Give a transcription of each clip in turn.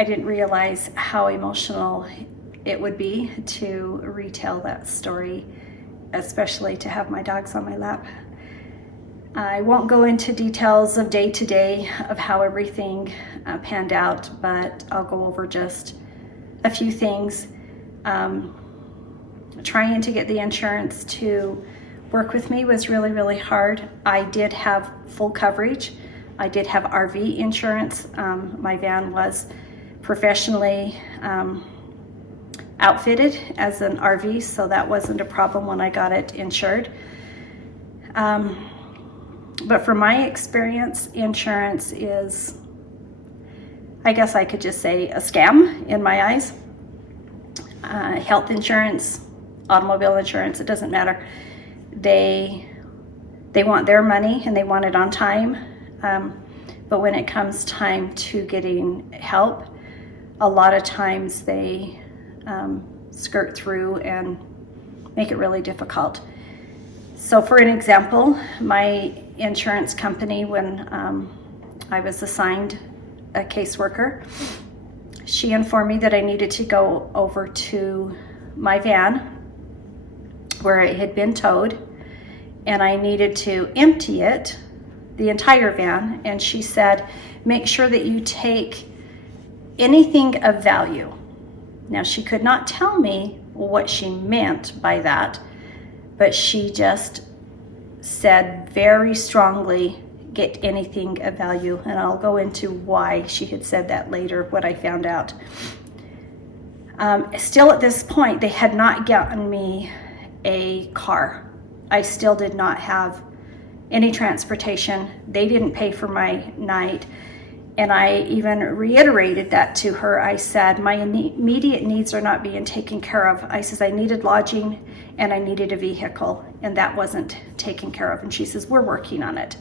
I didn't realize how emotional it would be to retell that story, especially to have my dogs on my lap. I won't go into details of day to day of how everything panned out, but I'll go over just a few things. Trying to get the insurance to work with me was really, really hard. I did have full coverage. I did have RV insurance. My van was professionally outfitted as an RV, so that wasn't a problem when I got it insured. But from my experience, insurance is, I guess I could just say, a scam in my eyes. Health insurance, automobile insurance, it doesn't matter. They want their money and they want it on time. But when it comes time to getting help, a lot of times they skirt through and make it really difficult. So for an example, my insurance company, when I was assigned a caseworker, she informed me that I needed to go over to my van where it had been towed, and I needed to empty it, the entire van, and she said, make sure that you take anything of value. Now, she could not tell me what she meant by that, but she just said very strongly, get anything of value. And I'll go into why she had said that later, what I found out. Still at this point, they had not gotten me a car. I still did not have any transportation. They didn't pay for my night. And I even reiterated that to her. I said, my immediate needs are not being taken care of. I says, I needed lodging and I needed a vehicle, and that wasn't taken care of. And she says, we're working on it.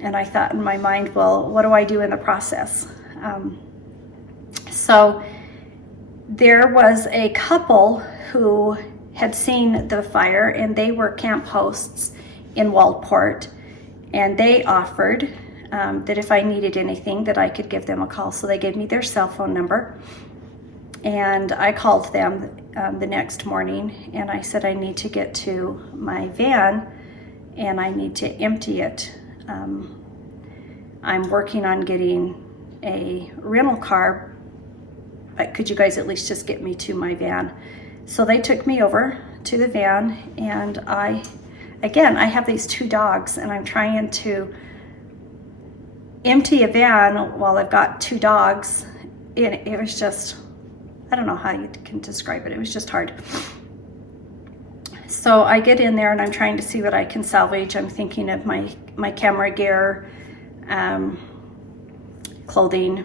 And I thought in my mind, well, what do I do in the process? So there was a couple who had seen the fire, and they were camp hosts in Waldport, and they offered that if I needed anything that I could give them a call. So they gave me their cell phone number, and I called them the next morning, and I said, I need to get to my van and I need to empty it. I'm working on getting a rental car, but could you guys at least just get me to my van? So they took me over to the van, and I have these two dogs, and I'm trying to empty a van while I've got two dogs. It was just, I don't know how you can describe it. It was just hard. So I get in there and I'm trying to see what I can salvage. I'm thinking of my camera gear, clothing,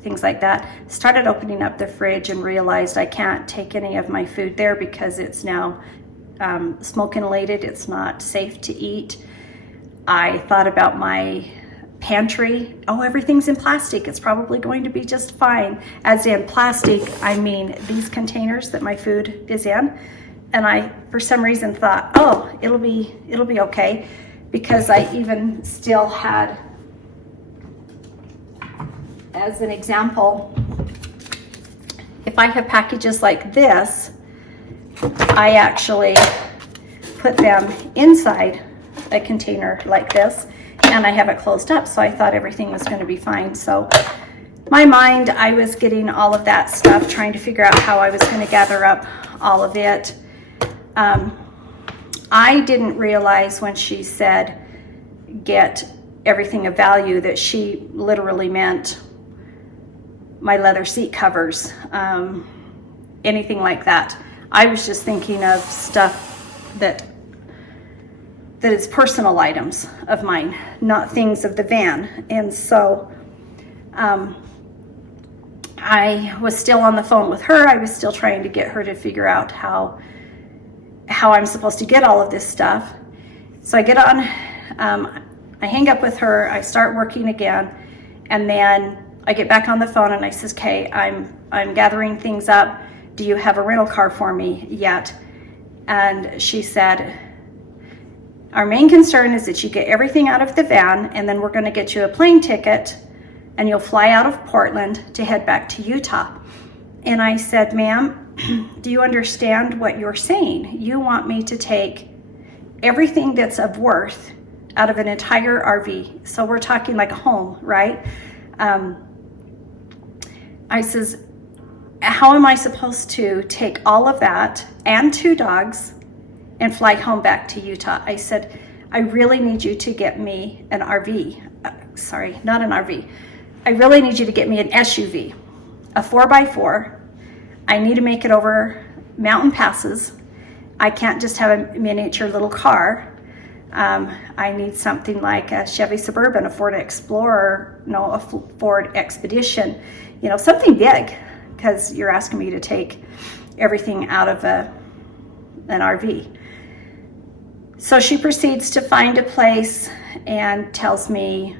things like that. Started opening up the fridge and realized I can't take any of my food there because it's now smoke inhalated. It's not safe to eat. I thought about my pantry. Oh, everything's in plastic. It's probably going to be just fine. As in plastic, I mean these containers that my food is in. And I, for some reason, thought, oh, it'll be okay, because I even still had, as an example, if I have packages like this, I actually put them inside a container like this, and I have it closed up, so I thought everything was going to be fine. So my mind, I was getting all of that stuff, trying to figure out how I was going to gather up all of it. I didn't realize when she said get everything of value that she literally meant my leather seat covers, anything like that. I was just thinking of stuff that is personal items of mine, not things of the van. And so I was still on the phone with her. I was still trying to get her to figure out how I'm supposed to get all of this stuff. So I get on, I hang up with her, I start working again, and then I get back on the phone and I says, okay, I'm gathering things up. Do you have a rental car for me yet? And she said, our main concern is that you get everything out of the van, and then we're going to get you a plane ticket and you'll fly out of Portland to head back to Utah. And I said, ma'am, do you understand what you're saying? You want me to take everything that's of worth out of an entire RV. So we're talking like a home, right? I says, how am I supposed to take all of that and 2 dogs and fly home back to Utah? I said, I really need you to get me an RV. Sorry, not an RV. I really need you to get me an SUV, a 4x4. I need to make it over mountain passes. I can't just have a miniature little car. I need something like a Chevy Suburban, a Ford Explorer, no, a Ford Expedition, you know, something big, because you're asking me to take everything out of an RV. So she proceeds to find a place and tells me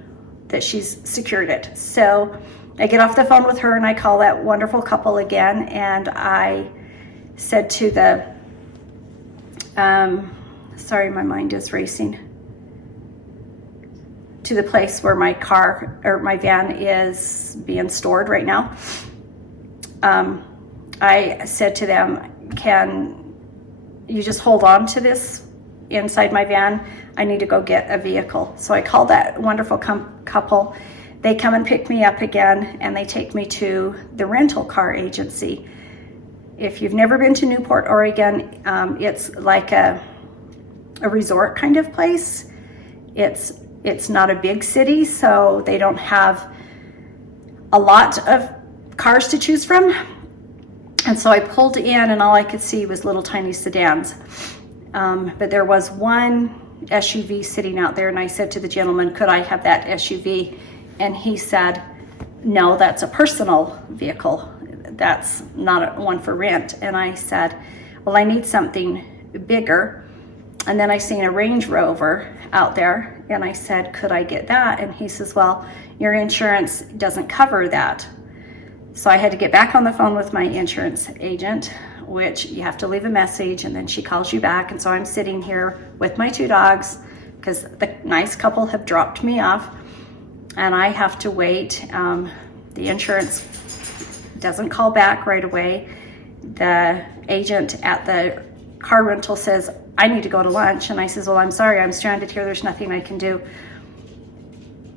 that she's secured it. So I get off the phone with her and I call that wonderful couple again, and I said to the, sorry, my mind is racing, to the place where my car or my van is being stored right now. I said to them, can you just hold on to this inside my van? I need to go get a vehicle. So I called that wonderful couple. They come and pick me up again, and they take me to the rental car agency. If you've never been to Newport, Oregon, it's like a resort kind of place. It's not a big city, so they don't have a lot of cars to choose from. And so I pulled in, and all I could see was little tiny sedans. But there was one SUV sitting out there, and I said to the gentleman, could I have that SUV? And he said, no, that's a personal vehicle. That's not one for rent. And I said, well, I need something bigger. And then I seen a Range Rover out there, and I said, could I get that? And he says, well, your insurance doesn't cover that. So I had to get back on the phone with my insurance agent, which you have to leave a message, and then she calls you back. And so I'm sitting here with my 2 dogs because the nice couple have dropped me off, and I have to wait. The insurance doesn't call back right away. The agent at the car rental says, I need to go to lunch. And I says, well, I'm sorry, I'm stranded here. There's nothing I can do.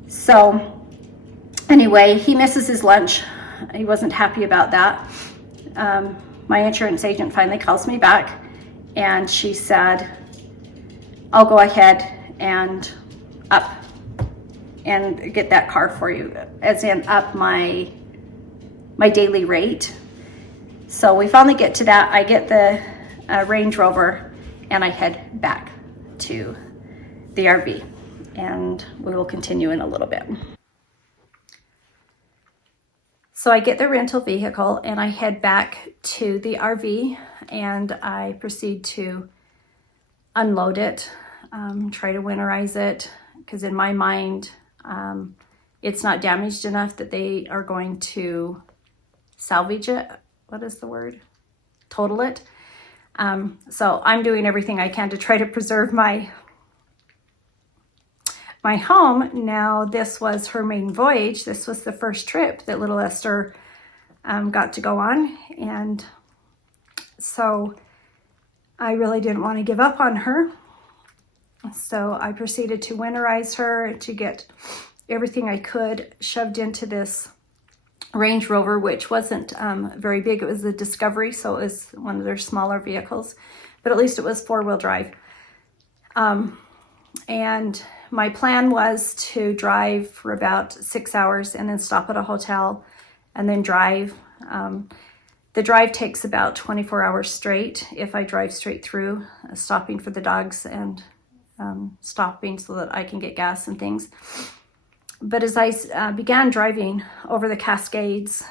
So anyway, he misses his lunch. He wasn't happy about that. My insurance agent finally calls me back, and she said, I'll go ahead and up and get that car for you, as in up my daily rate. So we finally get to that. I get the Range Rover, and I head back to the RV, and we will continue in a little bit. So I get the rental vehicle, and I head back to the RV, and I proceed to unload it, try to winterize it, because in my mind, it's not damaged enough that they are going to salvage it. What is the word? Total it. So I'm doing everything I can to try to preserve my home. Now, this was her main voyage. This was the first trip that little Esther got to go on. And so I really didn't want to give up on her. So I proceeded to winterize her, to get everything I could shoved into this Range Rover, which wasn't very big. It was a Discovery, so it was one of their smaller vehicles, but at least it was 4-wheel drive. And my plan was to drive for about 6 hours and then stop at a hotel and then drive. The drive takes about 24 hours straight if I drive straight through, stopping for the dogs and stopping so that I can get gas and things. But as I began driving over the Cascades,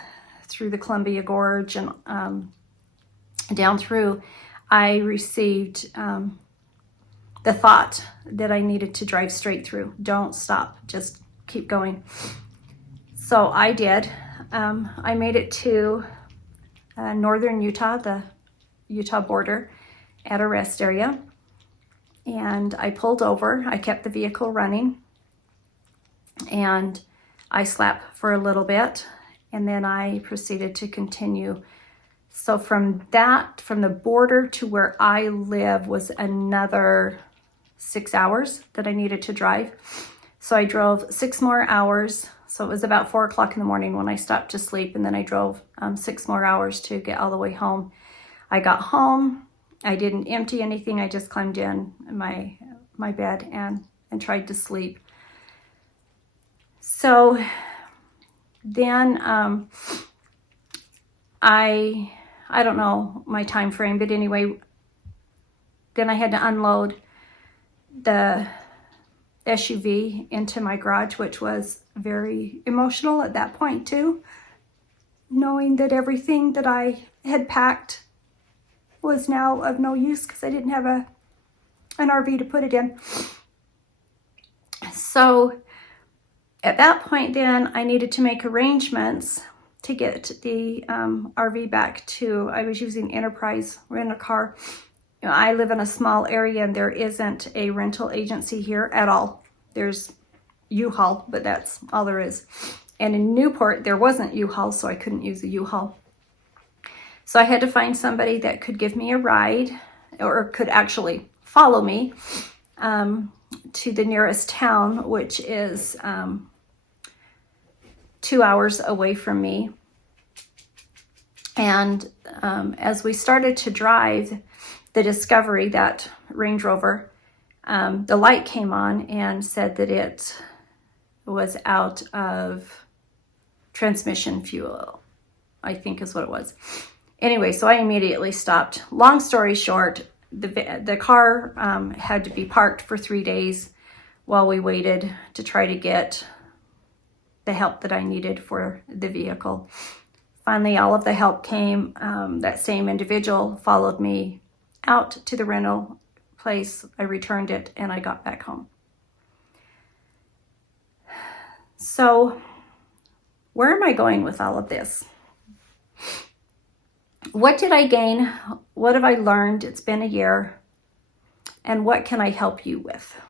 through the Columbia Gorge, and down through, I received the thought that I needed to drive straight through. Don't stop, just keep going. So I did. I made it to northern Utah, the Utah border, at a rest area. And I pulled over. I kept the vehicle running. And ice lap for a little bit, and then I proceeded to continue. So from the border to where I live was another 6 hours that I needed to drive. So I drove 6 more hours. So it was about 4 o'clock in the morning when I stopped to sleep, and then I drove 6 more hours to get all the way home. I got home. I didn't empty anything. I just climbed in my bed and tried to sleep. So then I don't know my time frame, but anyway, then I had to unload the SUV into my garage, which was very emotional at that point too, knowing that everything that I had packed was now of no use because I didn't have an RV to put it in. So at that point then I needed to make arrangements to get the RV back to, I was using Enterprise Rent-A-Car. You know, I live in a small area and there isn't a rental agency here at all. There's U-Haul, but that's all there is. And in Newport, there wasn't U-Haul, so I couldn't use a U-Haul. So I had to find somebody that could give me a ride or could actually follow me to the nearest town, which is 2 hours away from me. And as we started to drive the Discovery, that Range Rover, the light came on and said that it was out of transmission fuel, I think is what it was. Anyway, so I immediately stopped. Long story short, the car had to be parked for 3 days while we waited to try to get the help that I needed for the vehicle. Finally, all of the help came. That same individual followed me out to the rental place. I returned it and I got back home. So where am I going with all of this? What did I gain? What have I learned? It's been a year. And what can I help you with?